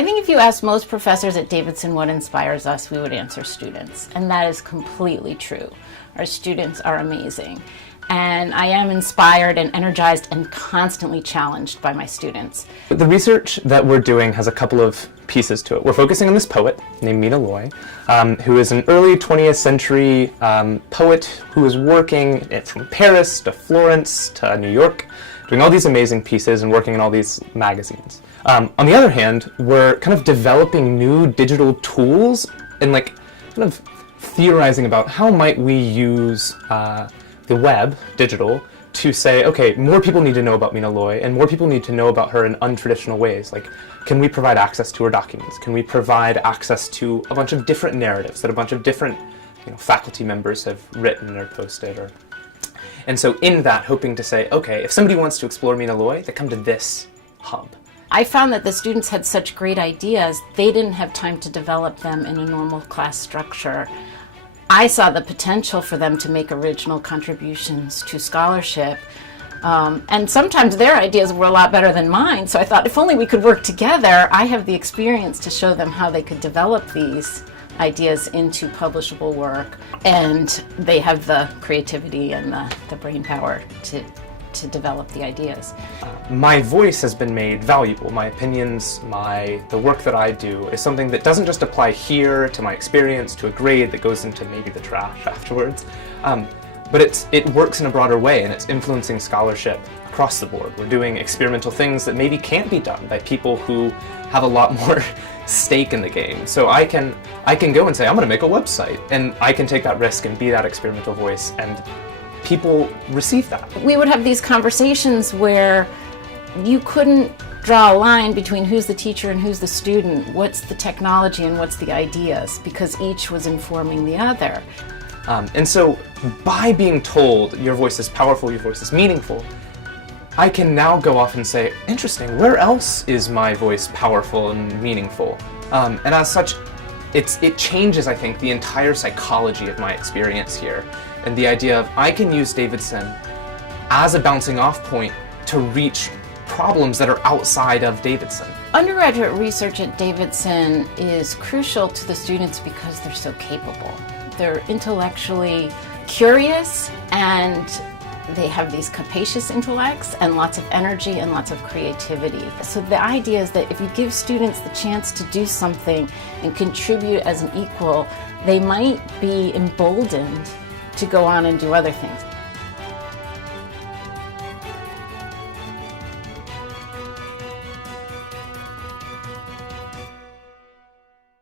I think if you asked most professors at Davidson what inspires us, we would answer students. And that is completely true. Our students are amazing. And I am inspired and energized and constantly challenged by my students. The research that we're doing has a couple of pieces to it. We're focusing on this poet named Mina Loy, who is an early 20th century poet who is working from Paris to Florence to New York, doing all these amazing pieces and working in all these magazines. On the other hand, we're kind of developing new digital tools and kind of theorizing about how might we use the web, digital, to say, okay, more people need to know about Mina Loy, and more people need to know about her in untraditional ways. Like, can we provide access to her documents? Can we provide access to a bunch of different narratives that a bunch of different faculty members have written or posted? And so in that, hoping to say, okay, if somebody wants to explore Mina Loy, they come to this hub. I found that the students had such great ideas, they didn't have time to develop them in a normal class structure. I saw the potential for them to make original contributions to scholarship. And sometimes their ideas were a lot better than mine, so I thought if only we could work together. I have the experience to show them how they could develop these ideas into publishable work, and they have the creativity and the brain power to develop the ideas. My voice has been made valuable. My opinions, the work that I do is something that doesn't just apply here to my experience, to a grade that goes into maybe the trash afterwards, but it works in a broader way, and it's influencing scholarship across the board. We're doing experimental things that maybe can't be done by people who have a lot more stake in the game. So I can go and say, I'm going to make a website, and I can take that risk and be that experimental voice, and people receive that. We would have these conversations where you couldn't draw a line between who's the teacher and who's the student, what's the technology and what's the ideas, because each was informing the other. And so by being told your voice is powerful, your voice is meaningful, I can now go off and say, interesting, where else is my voice powerful and meaningful? And as such, it changes, I think, the entire psychology of my experience here. And the idea of I can use Davidson as a bouncing off point to reach problems that are outside of Davidson. Undergraduate research at Davidson is crucial to the students because they're so capable. They're intellectually curious, and they have these capacious intellects and lots of energy and lots of creativity. So the idea is that if you give students the chance to do something and contribute as an equal, they might be emboldened to go on and do other things.